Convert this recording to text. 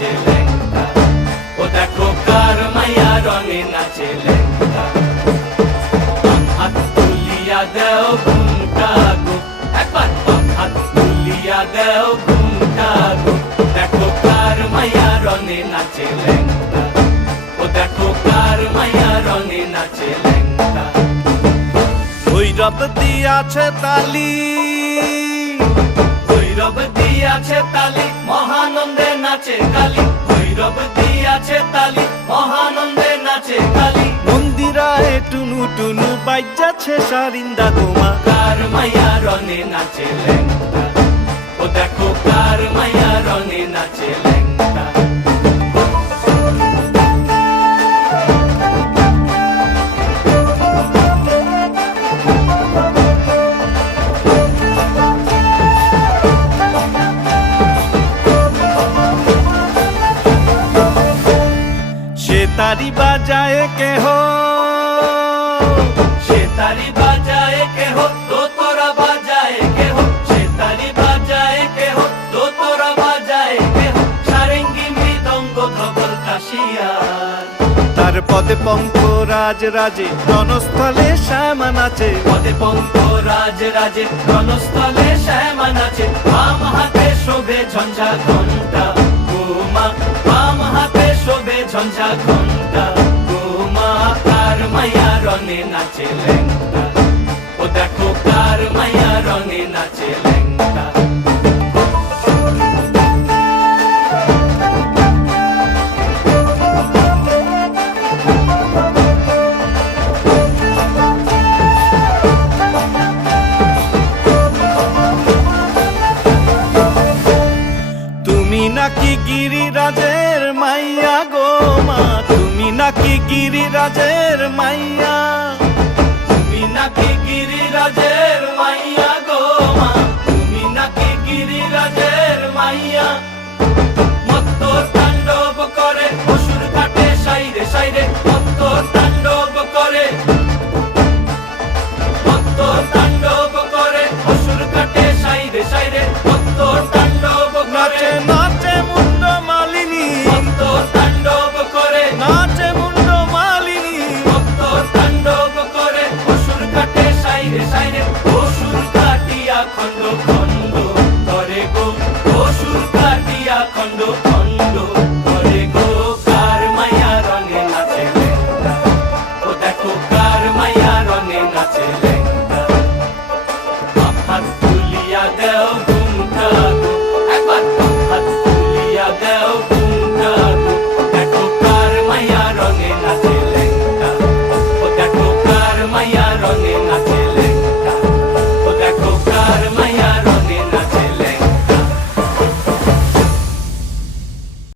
নাচে ল্যাংটা, ও দেখো কার মাইয়া রঙে নাচে ল্যাংটা। হাত তুলিয়া দেও ঘুমটা গো, একবার হাত তুলিয়া দেও ঘুমটা গো, দেখো কার মাইয়া রঙে নাচে ল্যাংটা, ও দেখো কার মাইয়া রঙে নাচে ল্যাংটা। ভৈরব দিয়াছে তালি, ভৈরব দিয়াছে তালি, মহানন্দে নাচে কালী, ভৈরব দিয়াছে তালি, মহানন্দে নাচে কালী। মন্দিরায় টুনু টুনু বাজ্যাছে সারিন্দা গোমা, কার মাইয়া রঙে নাচে ল্যাংটা, ও দেখো কার মাইয়া রঙে নাচে ল্যাংটা। সে তারি বাজায় কেহ, সে তারি বাজায় কেহ, দোতরা বাজায় কেহ, সে তারি বাজায় কেহ, দোতরা বাজায় কেহ, সারেঙ্গি মৃদঙ্গ ধবল কাশিয়ার। তার পদে পঙ্ক রাজ রাজে রণস্থলে শ্যামা নাচে, পদে পঙ্ক রাজ রাজে রণস্থলে শ্যামা নাচে। বাম হাতে শোভে ঝঞ্ঝা ঘণ্টা গোমা, বাম হাতে শোভে ঝঞ্ঝা ঘণ্টা গোমা। কার মাইয়া রঙে নাচে ল্যাংটা, ও দেখো কার মাইয়া রঙে নাচে ল্যাংটা। তুমি নাকি গিরিরাজের মাইয়া গো মা, তুমি নাকি গিরিরাজের মাইয়া, তুমি নাকি গিরিরাজের মাইয়া গো মা, তুমি নাকি গিরিরাজের মাইয়া। মত্ত তাণ্ডব করে অসুর কাটে সাইরে সাইরে, মত্ত তাণ্ডব করে, মত্ত তাণ্ডব করে অসুর কাটে সাইরে সাইরে, মত্ত তাণ্ডব করে, নাচে নাচে মুন্ড মালিনী, মত্ত তাণ্ডব করে, নাচে মুন্ড মালিনী। মত্ত তাণ্ডব করে অসুর কাটে সাইরে সাইরে, অসুর কাটিয়া খণ্ড খণ্ড